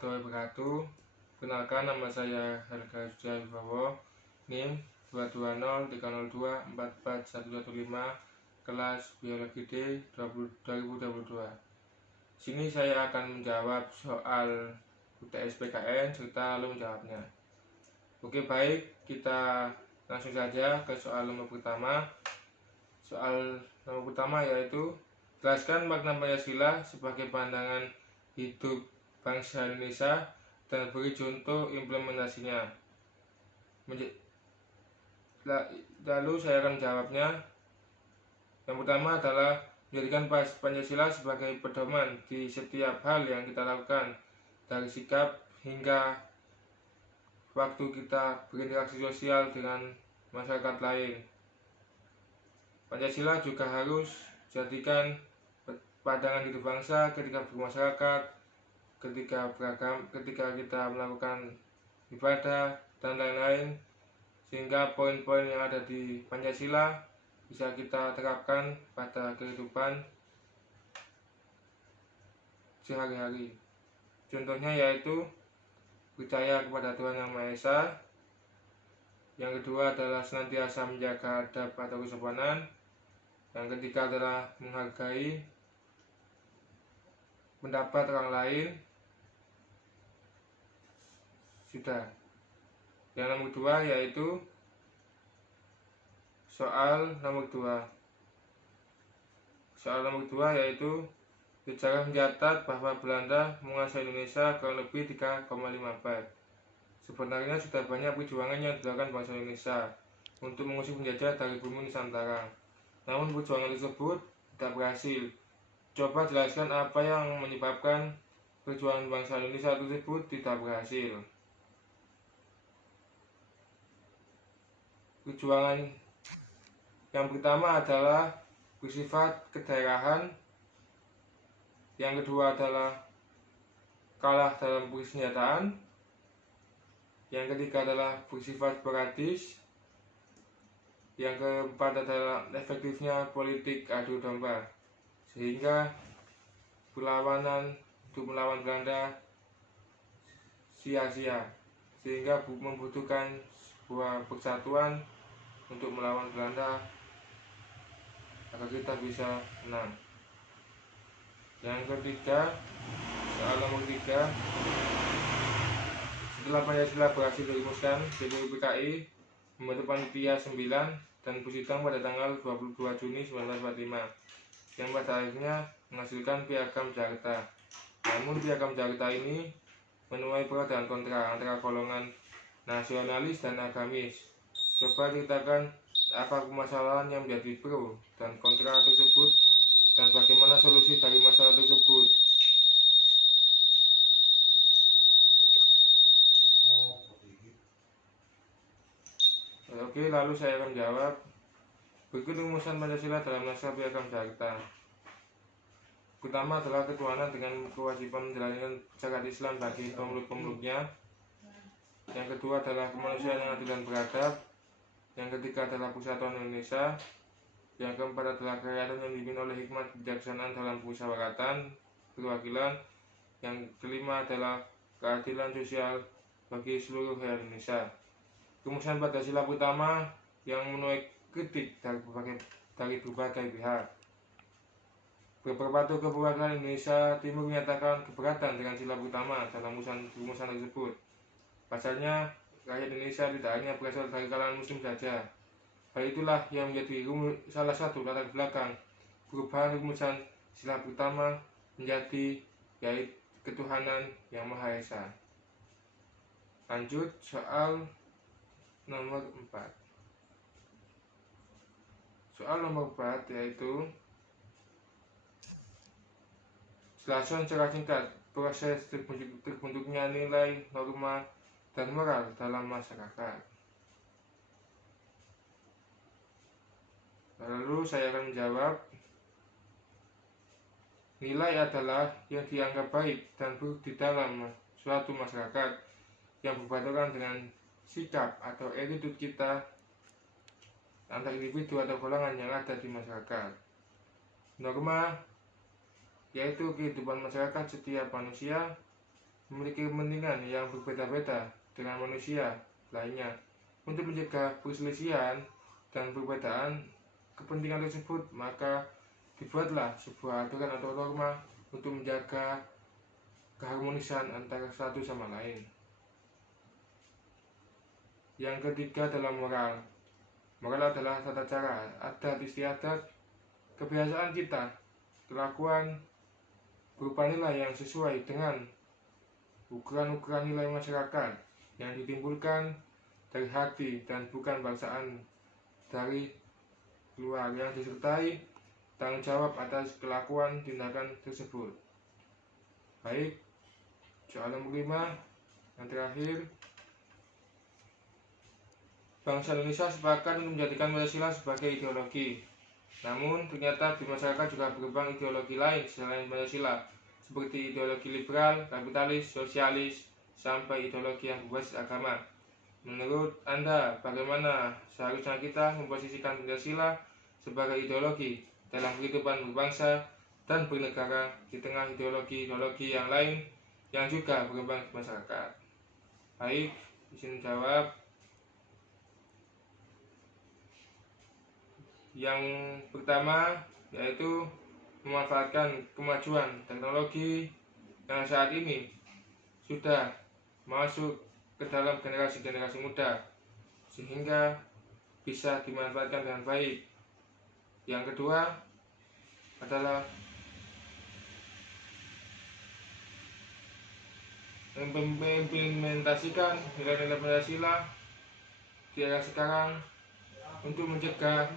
warahmatullahi wabarakatuh. Kenalkan, nama saya Harga Sujawibowo, NIM 22030244115, kelas Biologi D 2022. Sini saya akan menjawab soal UTS PKN serta lalu menjawabnya. Oke, baik, kita langsung saja ke soal nomor pertama. Soal nomor pertama yaitu jelaskan makna Pancasila sebagai pandangan hidup bangsa Indonesia dan beri contoh implementasinya. Lalu saya akan menjawabnya. Yang pertama adalah menjadikan Pancasila sebagai pedoman di setiap hal yang kita lakukan, dari sikap hingga waktu kita berinteraksi sosial dengan masyarakat lain. Pancasila juga harus dijadikan pandangan hidup bangsa ketika bermasyarakat, ketika kita melakukan ibadah dan lain-lain, sehingga poin-poin yang ada di Pancasila bisa kita terapkan pada kehidupan sehari-hari. Contohnya yaitu percaya kepada Tuhan Yang Maha Esa. Yang kedua adalah senantiasa menjaga adab atau kesopanan. Yang ketiga adalah menghargai pendapat orang lain. Sudah. Yang nomor dua yaitu soal nomor dua yaitu sejarah mencatat bahwa Belanda menguasai Indonesia kurang lebih 3,5 abad. Sebenarnya sudah banyak perjuangan yang dilakukan bangsa Indonesia untuk mengusir penjajah dari bumi Nusantara. Namun perjuangan tersebut tidak berhasil. Coba jelaskan apa yang menyebabkan perjuangan bangsa Indonesia tersebut tidak berhasil. Perjuangan yang pertama adalah bersifat kedaerahan. Yang kedua adalah kalah dalam persenjataan. Yang ketiga adalah bersifat sporadis. Yang keempat adalah efektifnya politik adu domba, sehingga perlawanan untuk melawan Belanda sia-sia, sehingga membutuhkan sebuah persatuan untuk melawan Belanda agar kita bisa menang. Yang ketiga, soal nomor 3, setelah Pancasila berhasil dirumuskan, DPU PKI membentuk Panitia 9 dan bersidang pada tanggal 22 Juni 1945 yang pada akhirnya menghasilkan Piagam Jakarta. Namun Piagam Jakarta ini menuai pro dan kontra antara golongan nasionalis dan agamis. Coba ceritakan apa permasalahan yang menjadi pro dan kontra tersebut dan bagaimana solusi dari masalah tersebut. Oke, lalu saya akan menjawab. Berikut rumusan Pancasila dalam naskah Piagam Jakarta. Pertama adalah ketuhanan dengan kewajiban menjalankan syariat Islam bagi pemeluk-pemeluknya. Yang kedua adalah kemanusiaan yang adil dan beradab. Yang ketiga adalah persatuan Indonesia. Yang keempat adalah kerakyatan yang dipimpin oleh hikmat kebijaksanaan dalam permusyawaratan perwakilan. Yang kelima adalah keadilan sosial bagi seluruh rakyat Indonesia. Rumusan Pancasila pertama yang menuai kritik dari berbagai pihak. Beberapa tokoh perwakilan Indonesia Timur menyatakan keberatan dengan sila pertama dalam rumusan tersebut. Pasalnya, rakyat Indonesia tidak hanya berasal dari kalangan Muslim saja. Hal itulah yang menjadi salah satu latar belakang perubahan rumusan sila pertama menjadi yaitu ketuhanan yang Maha Esa. Lanjut soal nomor 4. Soal nomor 4 yaitu jelaskan secara singkat proses terbentuknya nilai, norma, dan moral dalam masyarakat. Lalu saya akan menjawab. Nilai adalah yang dianggap baik dan buruk di dalam suatu masyarakat yang berbarengan dengan sikap atau attitude kita antar individu atau golongan yang ada di masyarakat. Norma yaitu kehidupan masyarakat setiap manusia. memiliki kepentingan yang berbeda-beda dengan manusia lainnya. Untuk mencegah perselisihan dan perbedaan kepentingan tersebut, maka dibuatlah sebuah aturan atau norma untuk menjaga keharmonisan antara satu sama lain. Yang ketiga adalah moral. Moral adalah tata cara, adat istiadat, kebiasaan kita, kelakuan berupa nilai yang sesuai dengan ukuran-ukuran nilai masyarakat yang ditimbulkan dari hati dan bukan bangsaan dari luar, yang disertai tanggung jawab atas kelakuan tindakan tersebut. Baik, soal nomor 5 yang terakhir. Bangsa Indonesia sepakat untuk menjadikan Pancasila sebagai ideologi. Namun ternyata di masyarakat juga berkembang ideologi lain selain Pancasila, seperti ideologi liberal, kapitalis, sosialis, sampai ideologi yang berbasis agama. Menurut Anda, bagaimana seharusnya kita memposisikan Pancasila sebagai ideologi dalam kehidupan berbangsa dan bernegara di tengah ideologi-ideologi yang lain yang juga berkembang di masyarakat? Baik, izin jawab. Yang pertama yaitu memanfaatkan kemajuan teknologi yang saat ini sudah masuk ke dalam generasi-generasi muda sehingga bisa dimanfaatkan dengan baik. Yang kedua adalah mengimplementasikan nilai-nilai Pancasila di era sekarang untuk mencegah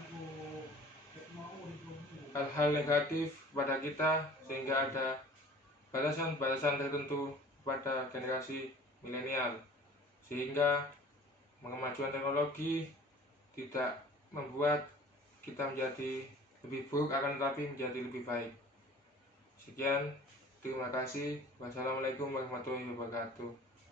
hal-hal negatif kepada kita, sehingga ada batasan-batasan tertentu pada generasi milenial, sehingga kemajuan teknologi tidak membuat kita menjadi lebih buruk, akan tetapi menjadi lebih baik. Sekian, terima kasih. Wassalamualaikum warahmatullahi wabarakatuh.